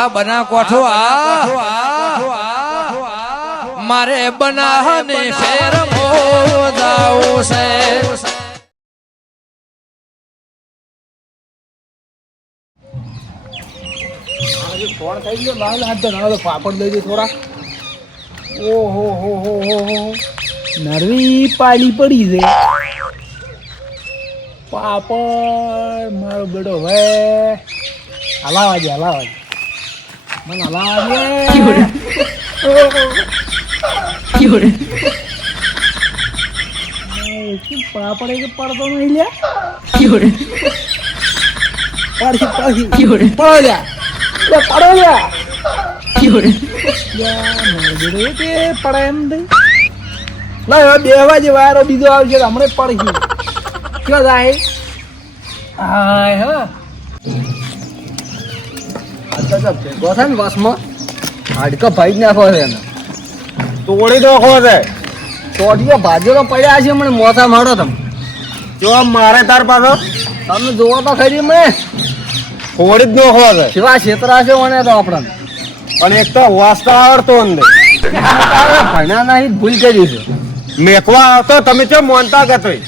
આ બના કોઠો મારે બનાને શેર મોદાવું છે ફોન થઈ ગયો લાલ હાથ તો નાનો પાપડ લઈ દે થોડા ઓહો હો હો હો નરવી પાલી પડી છે પાપડ મારો બેડો હવે હલાવા દે મને હલાવા દે પાપડ એક પડતો નહીં લ્યા પડી પડો લ્યા પડો લ્યા પડે એમ ના બેવા જે વાયરો બીજો આવશે હમણાં પડશે ક્યાં જાય હા ભેગો થાય ને બસમાં હાડકા ભાઈ જ નાખો છે એને તોડી નાખો છે ચોટીઓ ભાજેલો પડ્યા છે મને મોસા મારો તમે જો મારે તાર પાછો તમે જોવો તો ખરી મેં તોડી જ નાખો છે શિવા છેતરા છે મને તો આપણને અને એક તો વાંચતા આવડતો અંદર ભણ્યા નહીં ભૂલ કરી છે મેકવા આવતો તમે કેમ મોનતા કે તોય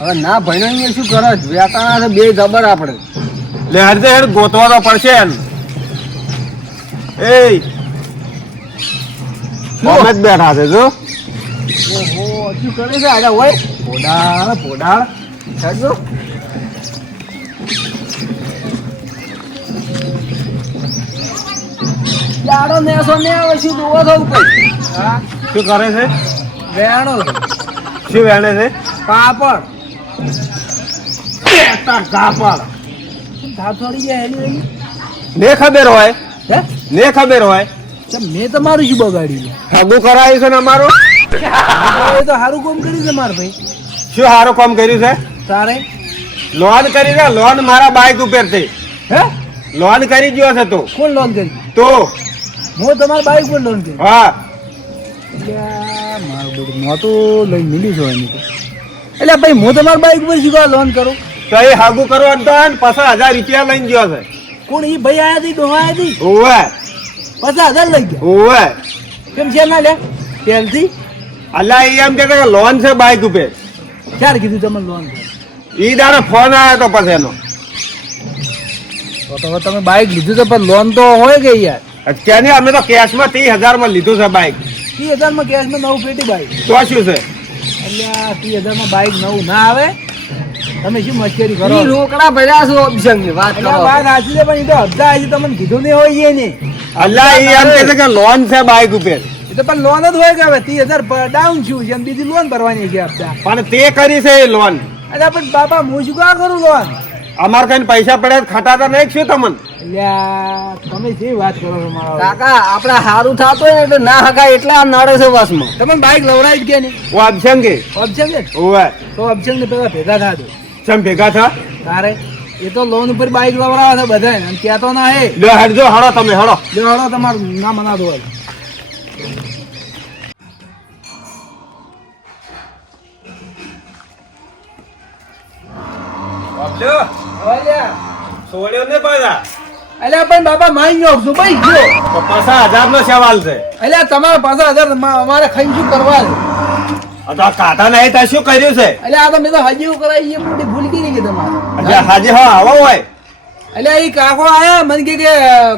હવે ના ભણ્યા શું કરે વેતાણા છે બે જબર આપણે લે હરદે હેડ ગોતવા તો પડશે એમ એ અમે જ બેઠા છે જો ઓહો શું કરે છે આડા હોય પોડા સાજો જાડો નેસો ને આવે શું જોવો છો ઉપર હા શું કરે છે વેણો શું વેણે છે પાપડ કાપડ થાથોડી ગયા હેલી ને ખબર હોય હે ને ખબર હોય મેં તમારું શું બગાડ્યું હગું કરાયું છે ને અમારું એ તો સારું કામ કર્યું છે મારા ભાઈ શું સારું કામ કર્યું છે તારે લોન કરી છે લોન મારા બાઈક ઉપર થી હે લોન કરી ગયો છે તું કોણ લોન કરી તો હું તમારા બાઈક પર લોન કરી હા મારું બધું મોટું લઈને મિલી છો એની એટલે ભાઈ હું તમારા બાઈક પર શીખવા લોન કરું તો એ હાગું કરવાનું તો 50,000 રૂપિયા લઈને ગયો છે કોણ એ ભાઈ આયા હતી ડોહા આયા હતી ઓવે 50,000 લઈ ગયા ઓવે કેમ છે ના લે પહેલથી અલ્લા એ એમ કે લોન છે બાઈક ઉપર ક્યારે કીધું તમે લોન કરો ઈ દાડે ફોન આવ્યો તો પછી એનો તો હવે તમે બાઈક લીધું તો પણ લોન તો હોય કે યાર અત્યારે અમે તો કેશમાં 30,000 માં લીધું છે બાઈક 30,000 માં કેશમાં નવું પેટી બાઈક તો શું છે એટલે 30,000 માં બાઈક નવું ના આવે તમે શું મસ્કરી કરો રોકડા ભર્યા છો ઓપ્શનની વાત એટલે વાત સાચી છે પણ એ તો હપ્તા હજી તમને કીધું નહીં હોય છે ને અલ્લા એ એમ કે છે કે લોન છે બાઈક ઉપર એ તો પણ લોન જ હોય કે હવે 30,000 ડાઉન છું છે અને બીજી લોન ભરવાની છે હપ્તા પણ તે કરી છે એ લોન અરે પણ બાપા હું શું કા કરું લોન અમાર કઈ પૈસા પડ્યા ખાતા નહીં શું તમને અલ્યા તમે જે વાત કરો છો મારા કાકા આપડે સારું થતું હોય ને એટલે ના હકાય એટલે આ નડે છે બસમાં તમે બાઈક લવડાવી જ કે નહીં ઓ ઓપ્શન કે ઓપ્શન છે ઓવે તો ઓપ્શન ને પેલા ભેગા થા દો ચમ ભેગા થા તારે એ તો લોન ઉપર બાઈક લવડાવે છે બધા અને ત્યાં તો ના હે લો હડજો હડો તમે હડો જો હળો તમારું ના મના દો સોળ્યો ને પાછા અલ્યા પણ બાપા માઈ ગયો છું ભાઈ ગયો તો 50,000 નો સવાલ છે અલ્યા તમારા 50,000 અમારે ખાઈ શું કરવા છે તો કાતા નહીં તો શું કર્યું છે અલ્યા આ તો મેં તો હજી કરાવી એ મોટી ભૂલ કરી કે તમારે એટલે હાજી હા આવો હોય અલ્યા એ કાકો આયા મને કે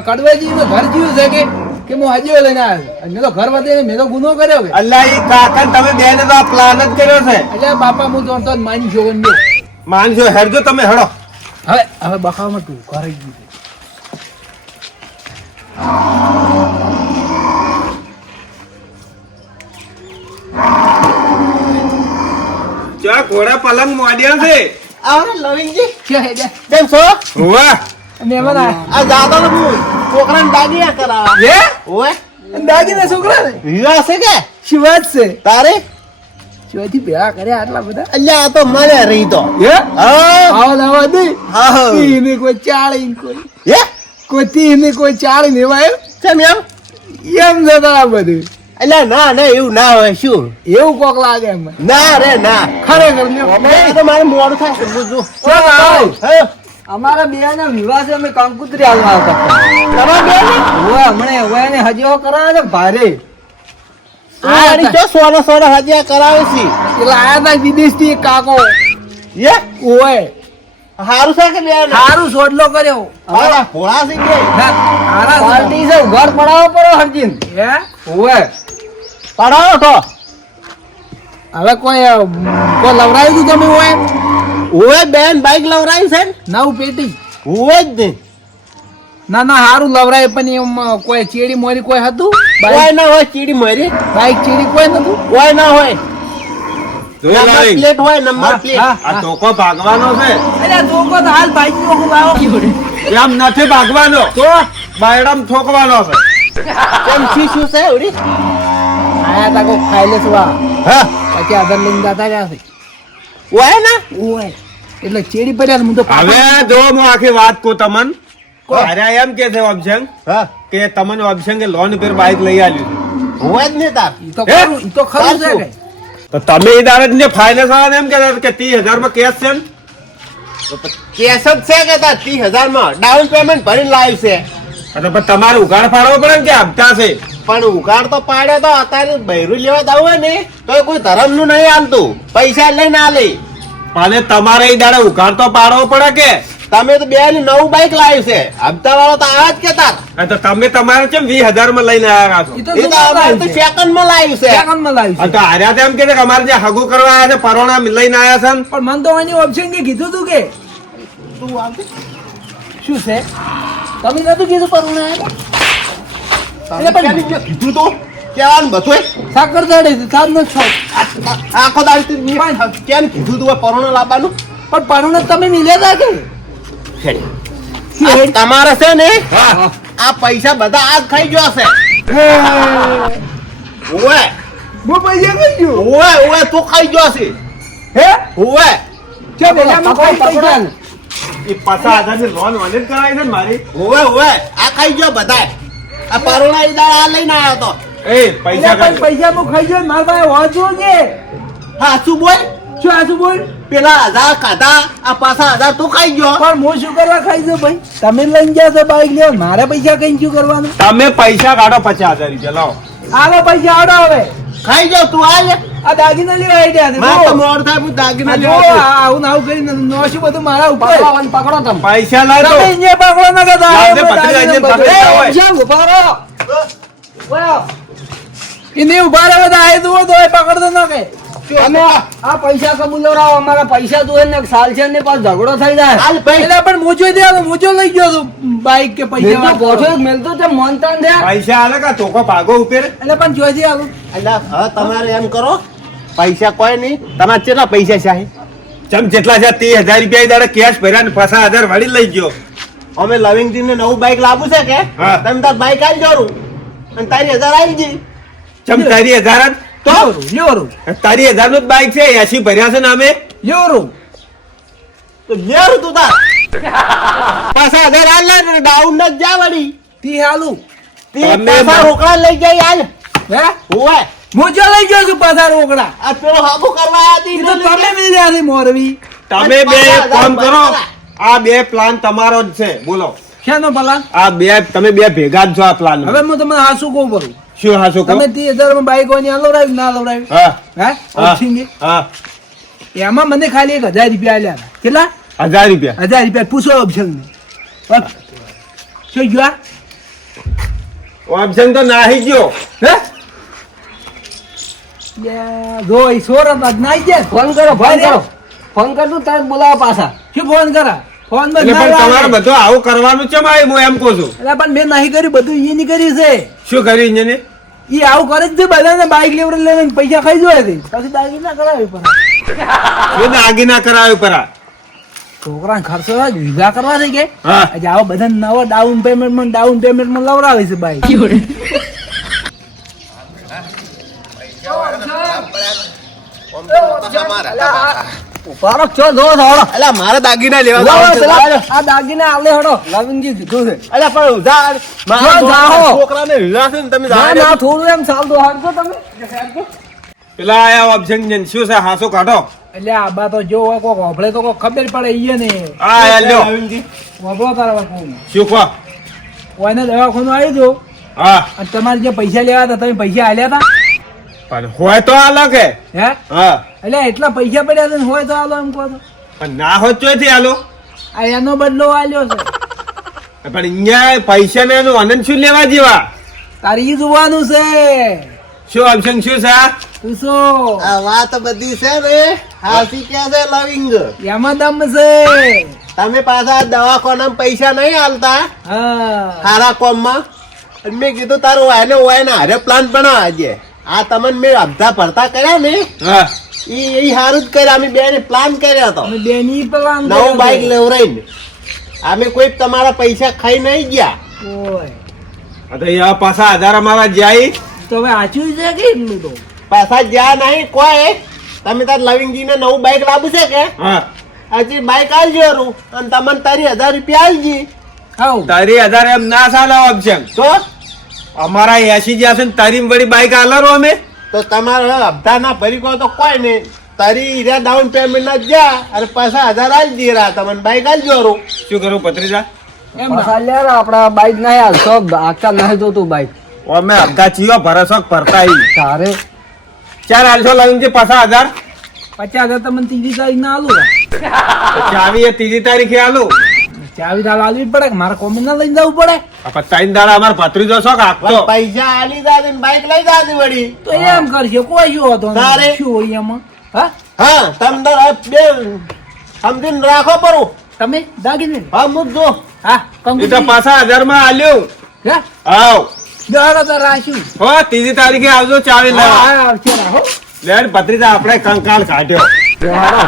કડવાજી નું ઘર જીવ્યું છે કે હું હજી લઈને આવ્યો મેં તો ઘર વધે મેં તો ગુનો કર્યો કે અલ્લા ઈ કાકા તમે બેન તો પ્લાન જ કર્યો છે અલ્યા બાપા હું તો માની જોગન ગયો માનજો હેરજો તમે હડો હવે બખામાં તું ઘરે ગયું ચા ઘોડા પલંગ મોડ્યા છે આવરે લવિંગજી કે હે દે કેમ છો વાહ મહેમાન આ દાદા નો છોકરાને દાગીયા કરાવા હે ઓય દાગીના છોકરા ને વિવાહ છે કે શિવાજ છે તારે શિવાજી ભેગા કર્યા આટલા બધા અલ્યા આ તો મળે રહી તો હે હા આવા દે હા તીને કોઈ ચાળી કોઈ હે કોઈ તીને કોઈ ચાળી લેવાય કેમ એમ એમ જતા બધું અલ્યા ના ના એવું ના હોય શું એવું કોક લાગે એમ ના રે ના ખરેખર ને આ તો મારે મોડું થાય છે বুঝું આવો. હા અમારા બે ના વિવાહ છે અમે કંકુતરી હાલવા આવતા તમારા બેન હમણે હોય ને હજીઓ કરાવે છે ભારે આ અડી જો સોનો હજાર કરાવે છે એટલે આયા તા વિદેશથી એક કાકો યે ઓય હારું છે કે બે સારું સોડલો કર્યો હારા ભોળા છે કે હારા પાર્ટી છે ઘર પડાવો પડો હરજીન હે ઓવે પડાવો તો હવે કોઈ લવરાયું તું તમે હોય ઓએ બેન બાઈક લવરાઈ છે ને? નવું પેટી ઓએ જ ને ના ના હારું લવરાય પણ એમ કોઈ ચેડી મોરી કોઈ હતું કોઈ ના હોય ચીડી મારી બાઈક ચેડી કોઈ નતું કોઈ ના હોય જોઈ નંબર લાવી. પ્લેટ હોય નંબર પ્લેટ હા. આ ટોકો ભાગવાનો છે અરે ધોકો તો હાલ બાઈક નો હું લાવો એમ નથી ભાગવાનો તો બાયડામ ઠોકવાનો છે કેમ શું છે ઓડી આયા તા કો ખાઈલે સુવા હા પછી આગળ લઈને જતા રહ્યા છે ઓય ના ઓય એટલે ચેડી પડ્યા છે, હું તો હવે જો હું આખી વાત કહું તમન કોણ? અરે એમ કે છે ઓબ્જેક્ટ હા કે તમને ઓબ્જેક્ટ લોન પર બાઇક લઈ આલ્યું હોય જ ને તાર ઈ તો ખરું ઈ તો ખરું છે કે તો તમે એ દાડે જે ફાઇનાન્સ વાળાને એમ કહેતા કે 30,000 માં કેશ છે ને? કેસ જ છે કે તાર 30,000 માં ડાઉન પેમેન્ટ ભરીને લાવ્યું છે અને પછી તમારે ઉઘાડ ફાળવો પડે ને કે હપ્તા છે પણ ઉઘાડ તો પાડ્યો તો અત્યારે બૈરું લેવા દઉં હોય ને તો કોઈ ધર્મ નું નહીં આલતું પૈસા લઈને આલે અને તમારે એ દાડે ઉઘાડ તો પાડવો પડે કે તમે તો બે ની નવું બાઈક લાવ્યું છે હપ્તા વાળો તો આવા જ કે તાર અને તો તમે તમારે કેમ 20,000 માં લઈને આવ્યા છો ઈ તો એ તો અમારે તો સેકન્ડ માં લાવ્યું છે સેકન્ડમાં લાવ્યું અને છે. તો હાર્યા તો એમ કે છે કે અમારે જે હગું કરવા આવ્યા છે પરોણા લઈને આવ્યા છે ને. પણ મન તો એની ઓપ્શન કે કીધું તું કે તું આવજે. શું છે તમે નતું કીધું પર હું તમે ક્યાંની જે કીધું તો કહેવાનું બધું સાકર દાડે સાત નો છ આખો દાડી તું કેમ કીધું તું પરોણા લાવવાનું પણ પરણે તમે મિલ્યા હતા કે આ તમારે છે ને હા આ પૈસા બધા આજ ખાઈ ગયો છે ઓવે હું પૈસા કઈ ગયો ઓવે ઓવે તું ખાઈ ગયો છે હે ઓવે કે પેલા માં ખાઈ પૈસા ને એ 50,000 ની લોન વાલે જ કરાવી છે ને મારી ઓવે ઓવે આ ખાઈ ગયો બધા આ પરોણા ઈ દાડા આ લઈને આવ્યો તો એ પૈસા પણ પૈસા હું ખાઈ ગયો મારા પાસે વાંચો કે હા શું બોલ શું આ શું બોલ પેલા 1000 ખાધા આ પાછા 1000 તું ખાઈ ગયો પણ હું શું કરવા ખાઈ છું ભાઈ તમે લઈને ગયા છો બાઈક લેવા મારે પૈસા કઈ શું કરવાનું તમે પૈસા કાઢો 50,000 રૂપિયા લાવો આલો પૈસા આવડો હવે ખાઈ ગયો તું આ આ દાગીના લેવા આઈડિયા છે મારે તો જો. મોડ થાય હું દાગીના આ જો, લેવા આ આવું ને આવું કરીને નોશું બધું મારા ઉપર પકડો અને પકડો તમે પૈસા લાવો તમે અહીંયા પકડો ના કે લાવજે, પકડી લાવજે, પકડી લાવો. ઓબ્જેક્ટ ઉભા રહો બોલો એને ઉભા રહે બધા આય દો તો એ પકડતો ન કે તમે આ પૈસા કબૂલો રાવો અમારા પૈસા તું ને સાલ છે ને પાછો ઝઘડો થઈ જાય હાલ ભાઈ એટલે પણ મોજો દે મોજો લઈ ગયો તો બાઈક કે પૈસા મેલતો પહોંચો મેલતો છે મોનતાન દે પૈસા આલે કા ટોકો ભાગો ઉપર એટલે પણ જોઈતી આવું એટલે હવે તમારે એમ કરો પૈસા કોઈ નહીં તમારે કેટલા પૈસા છે ચમ જેટલા છે 30,000 રૂપિયા એ દાડે કેશ ભર્યા ને 50,000 વળી લઈ ગયો અમે લવિંગજી ને નવું બાઈક લાવવું છે કે હા. તમે તાર બાઈક આવી જરું અને તારી 1000 આવી ગઈ ચમ તારી 1000 લ્યોરું તારી 1000 નું જ બાઈક છે 80 ભર્યા છે ને અમે લ્યોરું તો લેરું તું તાર પાછા 1000 હાલ ને ડાઉન ન જા વળી તી હાલું તે તમે પાછા રોકડા લઈ જાય હાલ હે ઓવે મોજો લઈ ગયો છું પાછા રોકડા આ પેલો હાબુ કરવા આતી એ તો તમે મિલ્યા છે મોરવી તમે બે 50,000 કામ કરો ભરેલા. આ બે પ્લાન તમારો જ છે બોલો શાનો ભલા આ બે તમે બે ભેગા જ છો આ પ્લાન હવે હું તમને હાસું કહું પડું શું હાસો કહો તમે 30,000 માં બાઈક હોય આ લવડાવ્યું ના લવડાવ્યું હા હે હા ઓછીંગે હા એમાં મને ખાલી 1,000 રૂપિયા આલ્યા હતા. કેટલા 1000 રૂપિયા 1,000 રૂપિયા પૂછો ઓપ્શન શું ગયો આ? ઓપ્શન તો નાહી ગયો હે જો ઈ સોર નાઈ જાય ફોન કરો ફોન કરો ફોન કર તું તારે બોલાવો પાછા શું ફોન કરા ફોન માં એટલે પણ તમારે બધું આવું કરવાનું છે ભાઈ હું એમ કહું છું એટલે પણ મેં નહીં કર્યું બધું ઈ ની કર્યું છે શું કર્યું એને ઈ આવું કરે જ છે બધાને બાઈક લેવડે લઈને પૈસા ખાઈ જોઈએ છે પછી દાગી ના કરાવી પણ શું દાગીના કરાવ્યું પરા છોકરાને ખર્ચો વિવાહ કરવા છે કે હા આજે આવો બધા નવો ડાઉન પેમેન્ટમાં લવડાવે છે બાઈક ઉભા રહો ચો જો દોડો અલા મારે દાગીના લેવા લાવો, જવાનું છે. પેલા આ દાગીના આલે હડો લવિંગજી કીધું છે અલા પણ ઉધાર જો જાઓ. છોકરાને હીરા છે ને તમે ના જાઓ. ના થોડું એમ ચાલતો હારજો તમે પેલા આયા ઓપ્શન શું છે હાસો કાઢો એટલે આબા તો જો હોય કોક હોભળે તો કોક ખબર પડે ઈએ ને આ લ્યો હોભળો તારા બાપુ શું કહો કોઈને દવાખાનું આવી દો હા અને તમારે જે પૈસા લેવા હતા તમે પૈસા આલ્યા હતા પણ હોય તો અલગ હે હે હા એટલે એટલા પૈસા પડ્યા છે ને હોય તો આલો એમ કહો તો પણ ના હોત ચોથી આલો આ એનો બદલો આલ્યો છે પણ અહીંયા પૈસા ને એનું આનંદ શું લેવા જેવા તારે ઈ જોવાનું છે શું અમસંગ શું છે તું શું આ વાત બધી છે ને હાસી ક્યાં છે લવિંગ એમાં દમ છે તમે પાછા દવાખાનામાં પૈસા નહીં આલતા હા સારા કોમમાં અને મેં કીધું તારું વાયને વાયને હારે પ્લાન બનાવ આજે આ તમને મેં અડધા ભરતા કર્યા ને હા ઈ સારું જ કર્યા અમે બેને પ્લાન કર્યો હતો અમે બેની પેલા નવું બાઈક લેવરાઈને અમે કોઈ તમારા પૈસા ખાઈ નહીં ગયા ઓય તો યા પાછા આધાર અમારા જાય તો હવે આચું છે કે એટલું તો પાછા જ્યાં નહીં કોઈ તમે તાર લવિંગજીને નવું બાઈક લાવું છે કે હા હજી બાઈક આલજો રૂ અને તમને તારી 1000 રૂપિયા આલજી હાઉ તારી આધાર એમ ના ચાલે અમસંગ તો અમારા 80 જ્યાં છે ને તારી વળી બાઈક આલારો અમે તો તમારે હપ્તા ના ભરી કહો તો કોઈ નહીં તારી હીરા ડાઉન પેમેન્ટ ના જા અને પાછા 1000 આલજી રા તમને બાઈક આલજો રૂ શું કરું પત્રીજા એમ પાછા લ્યા રા, આપડા બાઈક નહીં હાલતો આગતા નહીં તો તું બાઈક અમે અડધા ચીયો ભરોસો ભરતા ઈ તારે ચાર હાલશો લઈને પાછા 1000 50,000 તમને ત્રીજી તારીખ ના આલું ચાવી એ ત્રીજી તારીખે આલો ચાવી તાલ આલવી પડે કે મારે કોમી ના લઈને જવું પડે ત્રણ દાડા અમાર ભત્રીજો શોખ આપતો પૈસા આલી દાદે ને બાઈક લઈ દાદે વળી તો એમ કરશે કોઈ શું હતો તારે? શું હોય એમાં હા હા તમને બે સમજીને રાખો પરું તમે દાગીને હા મૂકજો હા એ તો પાછા 1000 માં આલ્યું હા આવ દોડો તો રાખ્યું હો ત્રીજી તારીખે આવજો ચાવી લેવા હા આવશે રાખો લેડ ભત્રીજા આપણે કંકાલ કાઢ્યો હારો.